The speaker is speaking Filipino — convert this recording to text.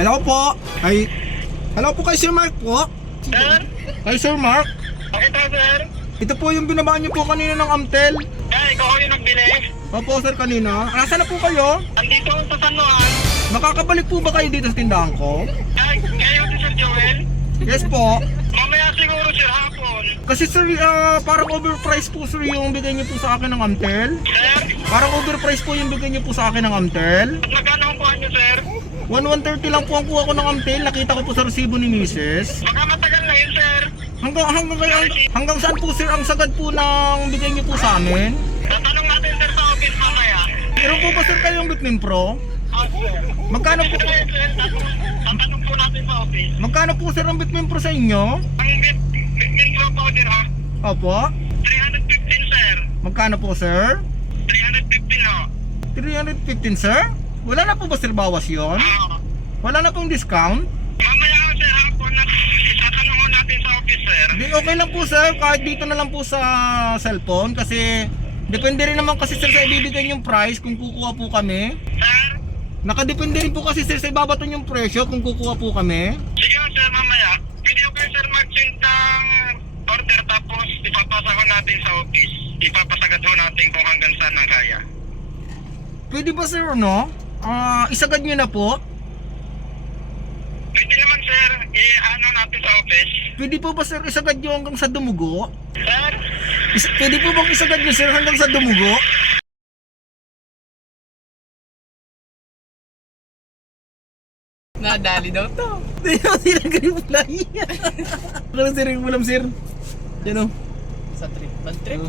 Hello po. Ay, hello po kay Sir Mark po. Sir? Kay Sir Mark. Bakit po, sir? Ito po yung binaba niyo po kanina ng Amtel. Ikaw ko yung nagbili. Opo sir, kanina. Nasaan na po kayo? Andito sa San Juan. Makakabalik po ba kayo dito sa tindahan ko? Kayo si Sir Joel? Yes po. Mamaya siguro, sir, hapon. Kasi sir, parang overpriced po sir yung bigay niyo po sa akin ng Amtel. Sir? Parang overpriced po yung bigay niyo po sa akin ng Amtel. Magkano ang kuha niyo, sir? 1,130 lang po ang kuha ko ng Amtel. Nakita ko po sa resibo ni Mrs. Baka matagal na yun, sir. Hanggang saan po sir ang sagad po ng bigay niyo po sa amin? Tatanong natin, sir, sa office mamaya. Meron po ba sir kayong Bitmin Pro? Sir. Magkano po? Sir, tatanong po natin sa office. Magkano po sir ang Bitmin Pro sa inyo? Ang Bitmin Pro powder, ha? Opo. 315, sir. Magkano po sir? 315, ho. 315 sir? Wala na po ba sir bawas yon? Wala na pong discount? Mamaya, sir, hapon na. Tatanong ko natin sa office, sir. Di okay lang po sir, kahit dito na lang po sa cellphone kasi depende rin naman kasi sir sa ibibigay yung price kung kukuha po kami. Sir? Nakadepende rin po kasi sir sa ibabaton yung presyo kung kukuha po kami. Sige, sir, mamaya. Pwede ko kayo, sir, mag-send ng order tapos ipapasa ko natin sa office. Ipapasagad ho natin kung hanggang saan ang kaya. Pwede ba sir no? Isagad nyo na po. Pwede naman, sir, i-ano natin sa office. Pwede po ba sir isagad nyo hanggang sa dumugo? Sir? Pwede po bang isagad nyo sir hanggang sa dumugo? Nadali daw to. Hindi na reply. Kaya sir yung ulam sir. Yan o. Sa trip. Bad trip.